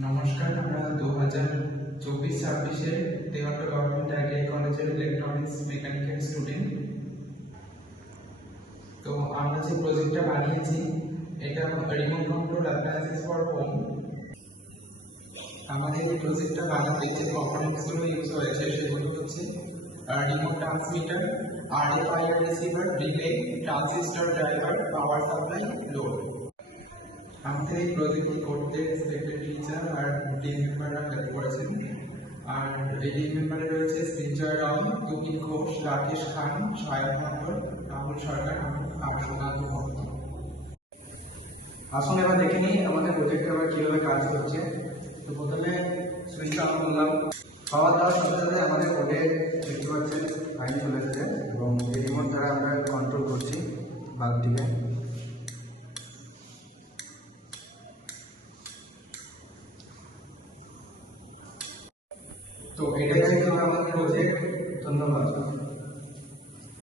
নমস্কার, আমরা 2024-26-এর দেওয়ান্ত government ITI কলেজের ইলেকট্রনিক্স মেকানিক্যাল স্টুডেন্ট। তো আমরা যে প্রজেক্টটা বানিয়েছি এটা remote control appliances for home. আমাদের এই প্রজেক্টটা বানাতে যে কম্পোনেন্টসগুলো ইউজ হয়েছে সেগুলো হচ্ছে remote transmitter, RFIR receiver, relay, transistor driver, power supply, load. আমাদের এই প্রজেক্টটি করতে রেসপেক্টেড টিচার আর টিম মেম্বাররা হেল্প করেছেন। আর এই টিম মেম্বারে রয়েছে সৃঞ্জয় রায়, তুহিন ঘোষ, রাকেশ খান, সায়ন মন্ডল, রাহুল সরকার, আর সুকান্ত মন্ডল। আসুন এবার দেখে নিই আমাদের প্রজেক্টে আবার কিভাবে কাজ করছে। তো প্রথমে সুইচটা অন করলাম। পাওয়ার দেওয়ার সাথে সাথে আমাদের কোডে দেখতে পাচ্ছেন লাইন চলে এসেছে এবং এই রিমোট দ্বারা আমরা কন্ট্রোল করছি বাল্বটিকে। তো এটাই ছিল আমাদের প্রজেক্ট। ধন্যবাদ।